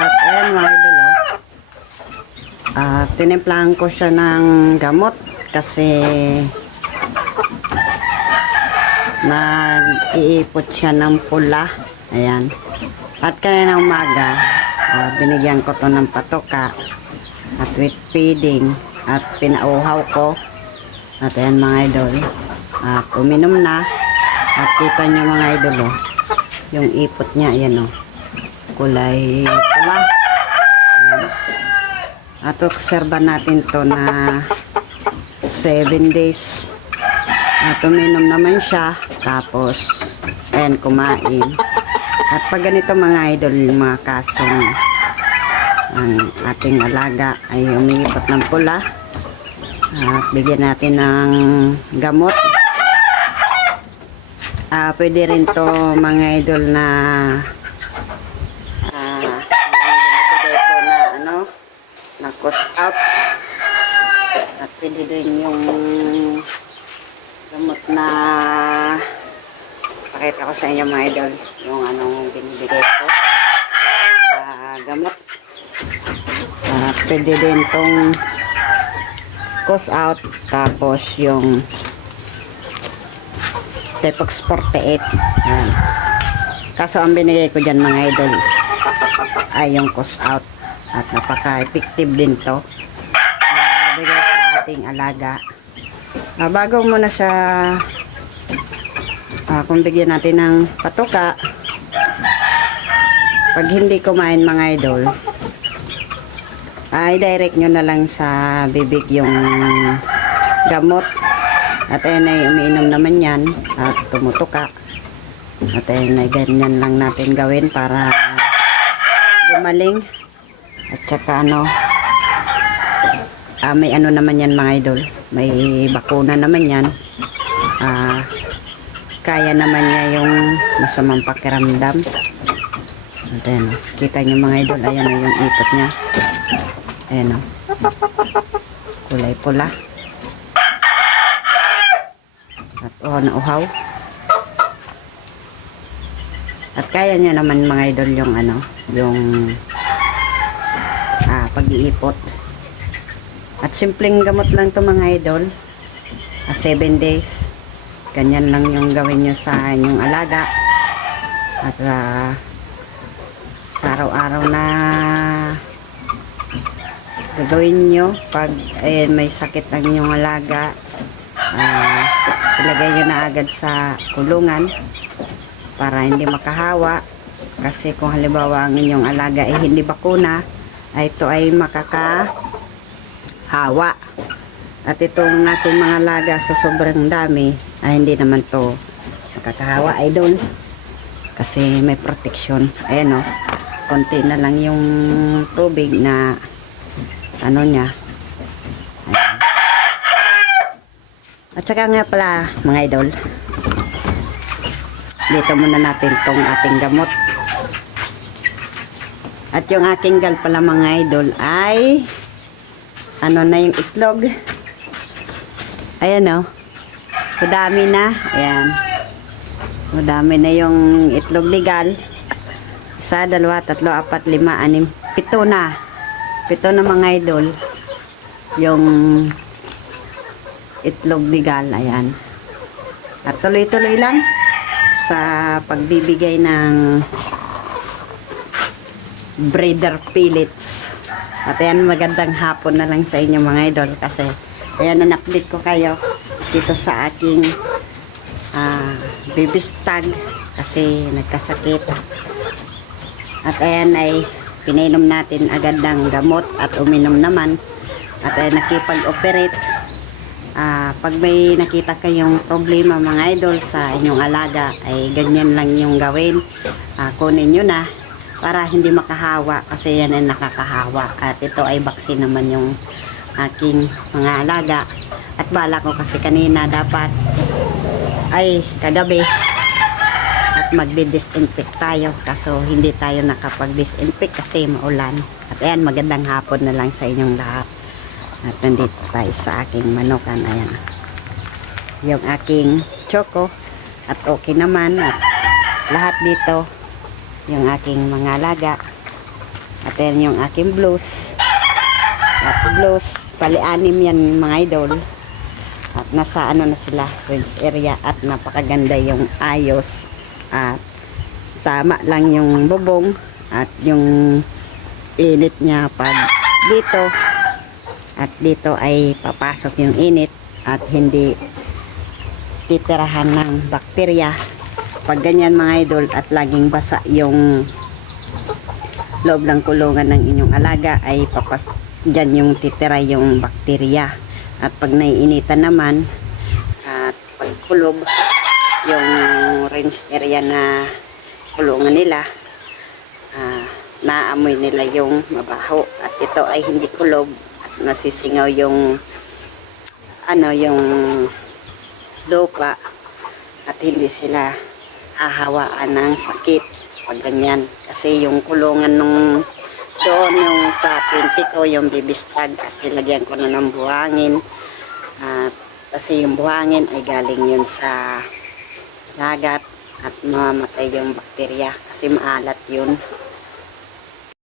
At ayan mga idol, oh. Tinimplahan ko siya ng gamot kasi nag-iipot siya ng pula. Ayan. At kanina umaga, binigyan ko to ng patoka at with feeding at pinauhaw ko. At ayan mga idol, at uminom na. At kita nyo mga idol, oh, yung ipot niya, ayan, oh, kulay pula. Ayan. At obserba natin to na 7 days. At uminom naman siya, tapos ayan, kumain. At pag ganito mga idol, yung mga kasong ang ating alaga ay umiipot ng pula, at bigyan natin ng gamot. Pwede rin to mga idol na yung binibigay ko na ano, na cost out. At pwede din yung gamot na pakita ko sa inyo mga idol, yung anong binibigay ko na gamot. Pwede din tong cost out, tapos yung Tepox 48. Ayan. Kaso ang binigay ko dyan mga idol ay yung cost out, at napaka-effective din to bigay sa ating alaga. Bago muna siya kung bigyan natin ng patoka, pag hindi kumain mga idol, ay direct nyo na lang sa bibig yung gamot. At ayun ay umiinom naman yan at tumutuka. At ayun ay ganyan lang natin gawin para gumaling. At saka ano, may ano naman yan mga idol, may bakuna naman yan. Kaya naman niya yung masamang pakiramdam. At ayun, kita nyo mga idol, ayan na yung ipot niya. Ayan, kulay pula. At nauhaw. At kaya niya naman mga idol yung ano, yung pag-iipot. At simpleng gamot lang to mga idol, 7 days. Ganyan lang yung gawin nyo sa inyong alaga. At sa araw-araw na gagawin nyo pag may sakit ang inyong alaga, ilagay nyo na agad sa kulungan para hindi makahawa. Kasi kung halimbawa ang inyong alaga ay hindi bakuna, ay ito ay makakahawa. At itong ating mga alaga sa sobrang dami ay hindi naman to makakahawa idol, kasi may protection. Ayan, oh, konti na lang yung tubig na ano niya. Ayan. At saka nga pala mga idol, dito muna natin tong ating gamot. At yung aking gal pala mga idol ay ano na yung itlog. Ayan, oh, madami na. Ayan, madami na yung itlog ni gal. 1, 2, 3, 4, 5, 6, 7 na. 7 na mga idol yung itlog ni gal. Ayan. At tuloy-tuloy lang sa pagbibigay ng breeder pellets. At ayan, magandang hapon na lang sa inyo mga idol, kasi ayan, na-update ko kayo dito sa aking baby stag kasi nagkasakit. At ayan ay pinainom natin agad ng gamot at uminom naman. At ayan, nakipag-operate. Pag may nakita kayong problema mga idol sa inyong alaga, ay ganyan lang yung gawin. Kunin nyo na para hindi makahawa, kasi yan ay nakakahawa. At ito ay vaccine naman yung aking mga alaga. At bala ko kasi kanina dapat ay kagabi at magdi-disinfect tayo, kaso hindi tayo nakapag-disinfect kasi maulan. At ayan, magandang hapon na lang sa inyong lahat. At nandito tayo sa aking manukan. Ayan, yung aking choco, at okay naman. At lahat dito yung aking mga alaga. At ayan yung aking blouse. At blouse, pali-anim yan mga idol. At nasa ano na sila, range area at napakaganda yung ayos. At tama lang yung bubong at yung init niya pag dito. At dito ay papasok yung init at hindi titirahan ng bakterya. Pag ganyan mga idol at laging basa yung loob ng kulungan ng inyong alaga ay dyan yung titira yung bakterya. At pag naiinitan naman at pagkulob yung range area na kulungan nila, naamoy nila yung mabaho. At ito ay hindi kulob at nasisingaw yung yung lupa at hindi sila hahawaan ng sakit pag ganyan. Kasi yung kulungan nung doon yung sa pinti ko, yung bibistag at nilagyan ko na ng buhangin. At kasi yung buhangin ay galing yun sa dagat at mamamatay yung bakterya kasi maalat yun.